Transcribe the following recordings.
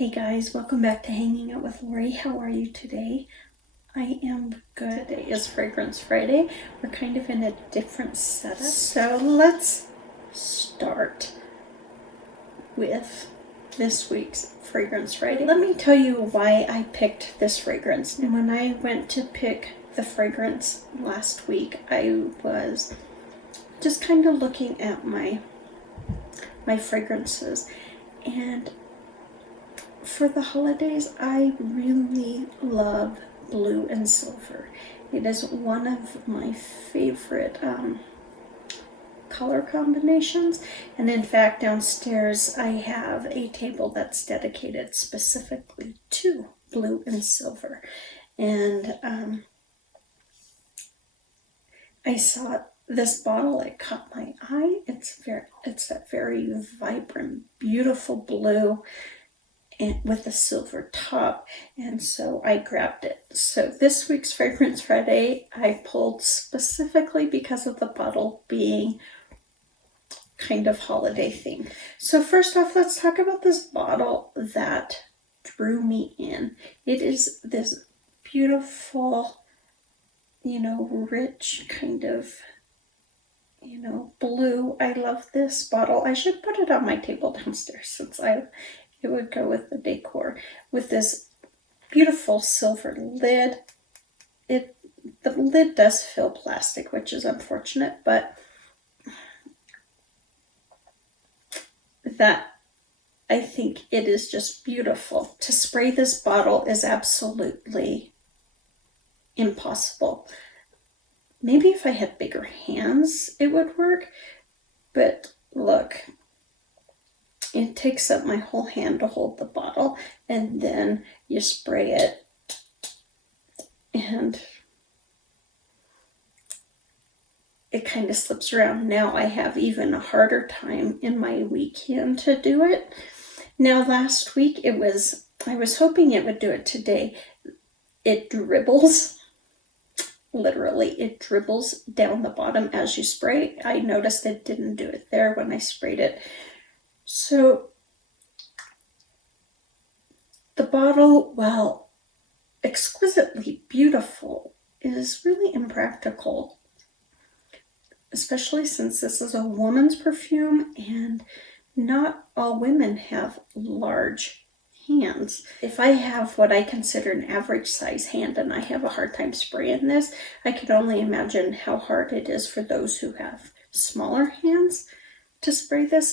Hey guys, welcome back to Hanging Out with Lori. How are you today? I am good. Today is Fragrance Friday. We're kind of in a different setup. So let's start with this week's Fragrance Friday. Let me tell you why I picked this fragrance. And when I went to pick the fragrance last week, I was just kind of looking at my fragrances, and for the holidays, I really love blue and silver. It is one of my favorite color combinations. And in fact, downstairs I have a table that's dedicated specifically to blue and silver. And I saw this bottle, it caught my eye. It's that very vibrant, beautiful blue, and with a silver top, and so I grabbed it. So this week's Fragrance Friday I pulled specifically because of the bottle being kind of holiday themed. So first off, let's talk about this bottle that drew me in. It is this beautiful, rich kind of, blue. I love this bottle. I should put it on my table downstairs since it would go with the decor, with this beautiful silver lid. The lid does feel plastic, which is unfortunate, but that, I think it is just beautiful. To spray this bottle is absolutely impossible. Maybe if I had bigger hands it would work, but look, it takes up my whole hand to hold the bottle, and then you spray it, and it kind of slips around. Now I have even a harder time in my weak hand to do it. Now last week I was hoping it would do it today. It dribbles. Literally, it dribbles down the bottom as you spray. I noticed it didn't do it there when I sprayed it. So the bottle, while exquisitely beautiful, is really impractical, especially since this is a woman's perfume and not all women have large hands. If I have what I consider an average size hand and I have a hard time spraying this, I can only imagine how hard it is for those who have smaller hands to spray this.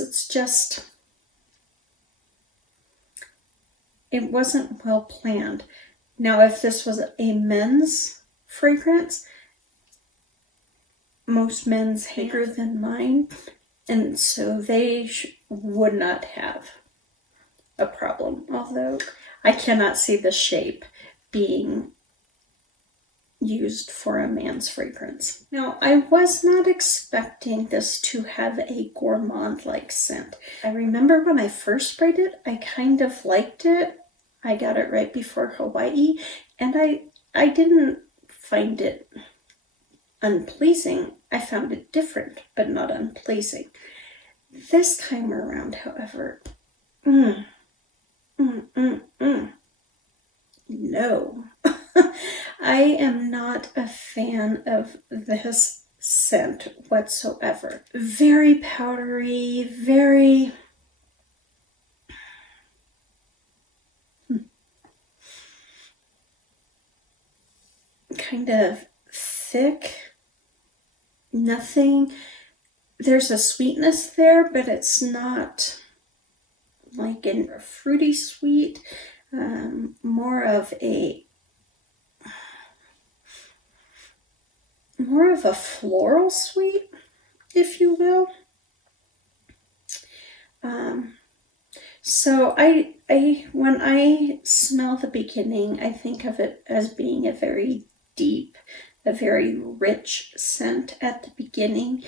It wasn't well planned. Now, if this was a men's fragrance, most men's hands are bigger than mine, and so they would not have a problem. Although I cannot see the shape being used for a man's fragrance. Now, I was not expecting this to have a gourmand-like scent. I remember when I first sprayed it, I kind of liked it. I got it right before Hawaii, and I didn't find it unpleasing. I found it different, but not unpleasing. This time around, however, no. I am not a fan of this scent whatsoever. Very powdery, very kind of thick. There's a sweetness there, but it's not like a fruity sweet, more of a floral sweet, if you will. So when I smell the beginning, I think of it as being a very deep, a very rich scent at the beginning,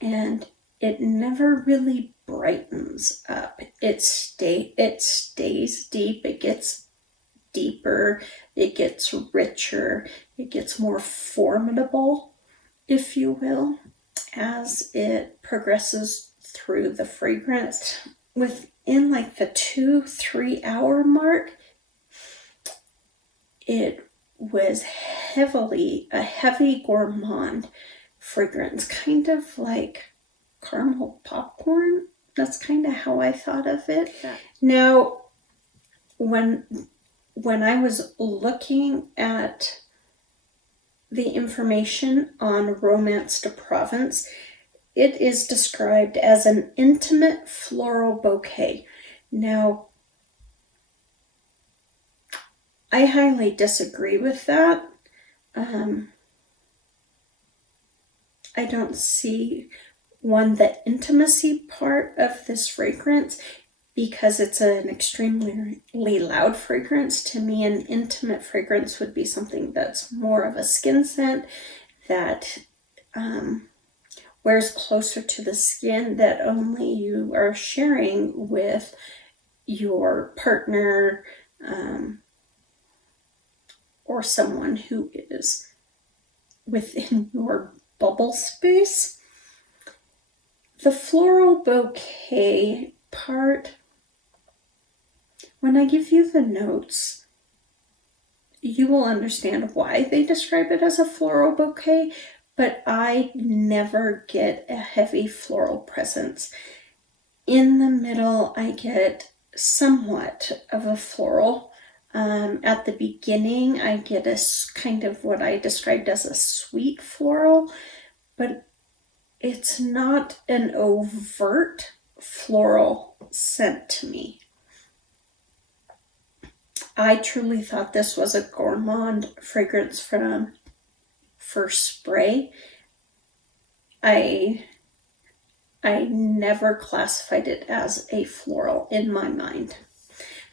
and it never really brightens up. It stays deep. It gets deeper. It gets richer. It gets more formidable, if you will, as it progresses through the fragrance. within like the 2-3 hour mark, it was a heavy gourmand fragrance, kind of like caramel popcorn. That's kind of how I thought of it. Now, when I was looking at the information on Romance de Provence, it is described as an intimate floral bouquet. Now, I highly disagree with that. I don't see, the intimacy part of this fragrance, because it's an extremely loud fragrance. To me, an intimate fragrance would be something that's more of a skin scent that wears closer to the skin, that only you are sharing with your partner or someone who is within your bubble space. The floral bouquet part, when I give you the notes, you will understand why they describe it as a floral bouquet, but I never get a heavy floral presence. In the middle, I get somewhat of a floral. At the beginning, I get a kind of what I described as a sweet floral, but it's not an overt floral scent to me. I truly thought this was a gourmand fragrance from First Spray. I never classified it as a floral in my mind.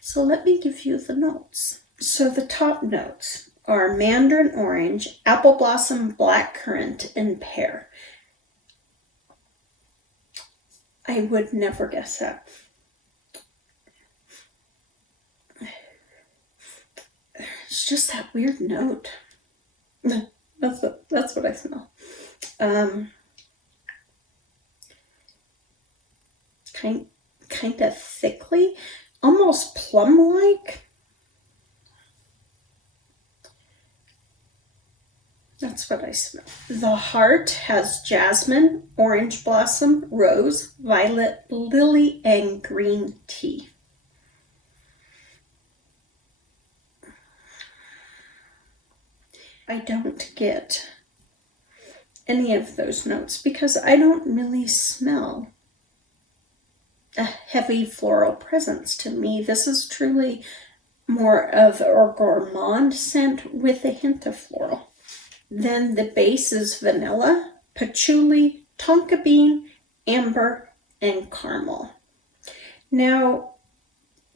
So let me give you the notes. So the top notes are mandarin orange, apple blossom, blackcurrant, and pear. I would never guess that. It's just that weird note. That's what I smell. Kind of thickly, almost plum-like. That's what I smell. The heart has jasmine, orange blossom, rose, violet, lily, and green tea. I don't get any of those notes because I don't really smell a heavy floral presence. To me, this is truly more of a gourmand scent with a hint of floral. Then the base is vanilla, patchouli, tonka bean, amber, and caramel. Now,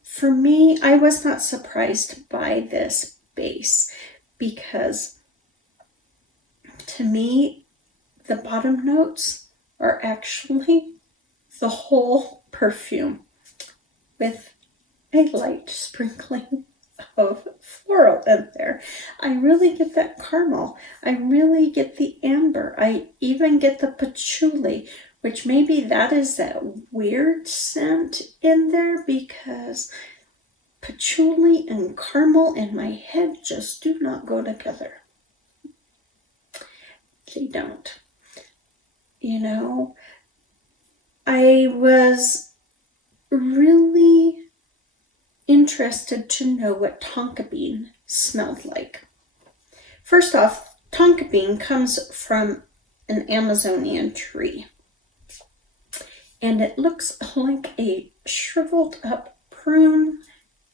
for me, I was not surprised by this base because to me, the bottom notes are actually the whole perfume with a light sprinkling of floral in there. I really get that caramel. I really get the amber. I even get the patchouli, which maybe that is that weird scent in there because patchouli and caramel in my head just do not go together. They don't. You know, I was really interested to know what tonka bean smelled like. First off, tonka bean comes from an Amazonian tree, and it looks like a shriveled up prune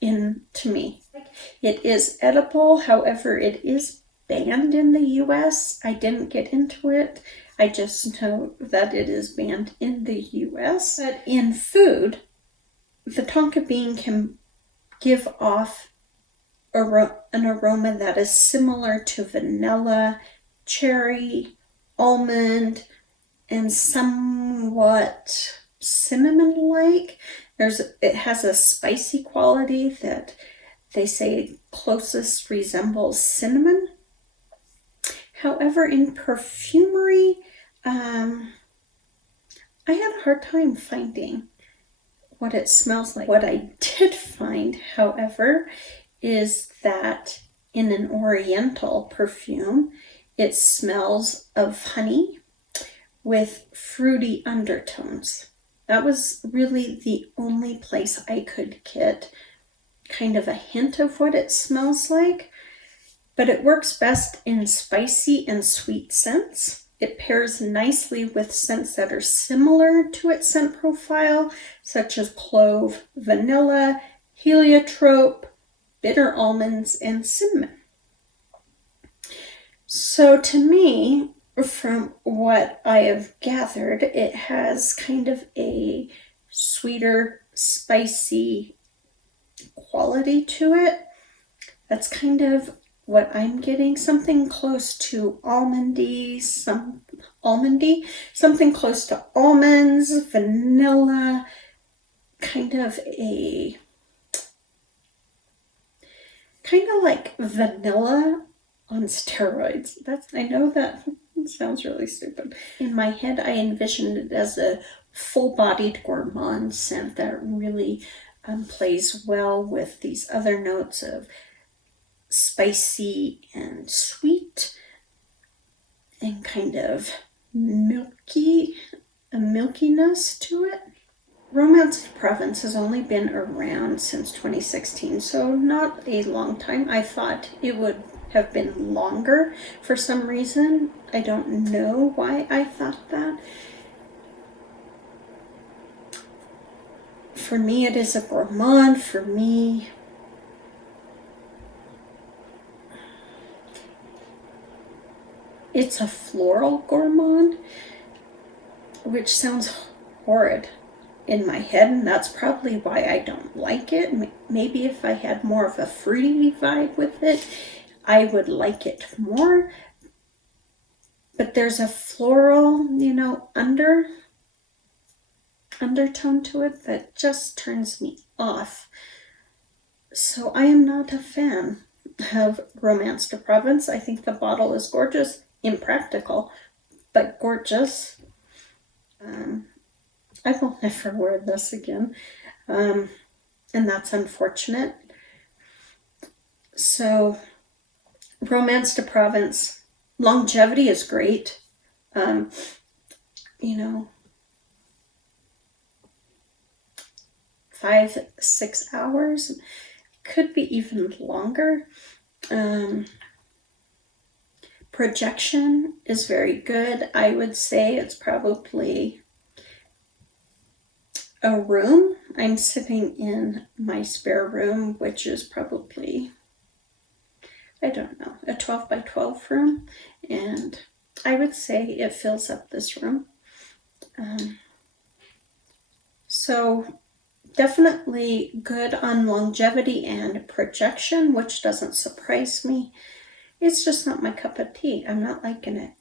to me. It is edible, however, it is banned in the US. I didn't get into it. I just know that it is banned in the US. But in food, the tonka bean can give off an aroma that is similar to vanilla, cherry, almond, and somewhat cinnamon-like. It has a spicy quality that they say closest resembles cinnamon. However, in perfumery, I had a hard time finding what it smells like. What I did find, however, is that in an oriental perfume, it smells of honey with fruity undertones. That was really the only place I could get kind of a hint of what it smells like, but it works best in spicy and sweet scents. It pairs nicely with scents that are similar to its scent profile, such as clove, vanilla, heliotrope, bitter almonds, and cinnamon. So to me, from what I have gathered, it has kind of a sweeter, spicy quality to it. That's kind of what I'm getting, something close to almondy, something close to almonds, vanilla, kind of like vanilla on steroids. I know that sounds really stupid. In my head, I envisioned it as a full-bodied gourmand scent that really plays well with these other notes of spicy and sweet and kind of milky, a milkiness to it. Romance de Provence has only been around since 2016, so not a long time. I thought it would have been longer for some reason. I don't know why I thought that. For me, it is a gourmand. For me, it's a floral gourmand, which sounds horrid in my head, and that's probably why I don't like it. Maybe if I had more of a fruity vibe with it, I would like it more. But there's a floral, undertone to it that just turns me off. So I am not a fan of Romance de Provence. I think the bottle is gorgeous, impractical, but gorgeous. I will never wear this again, and that's unfortunate. So Romance de Provence, longevity is great. 5-6 hours, could be even longer. Projection is very good. I would say it's probably a room. I'm sitting in my spare room, which is probably, I don't know, a 12 by 12 room, and I would say it fills up this room. So definitely good on longevity and projection, which doesn't surprise me. It's just not my cup of tea. I'm not liking it.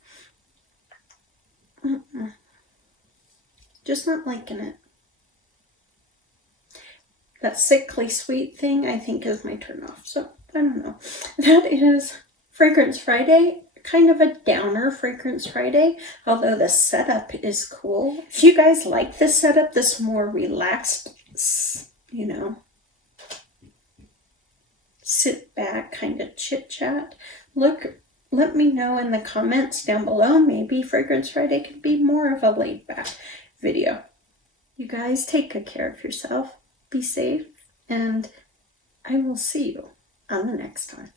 Just not liking it. That sickly sweet thing, I think, is my turn off. So, I don't know. That is Fragrance Friday. Kind of a downer Fragrance Friday, although the setup is cool. If you guys like this setup, this more relaxed, sit back kind of chit chat, let me know in the comments down below. Maybe Fragrance Friday could be more of a laid back video. You guys take good care of yourself, be safe, and I will see you on the next one.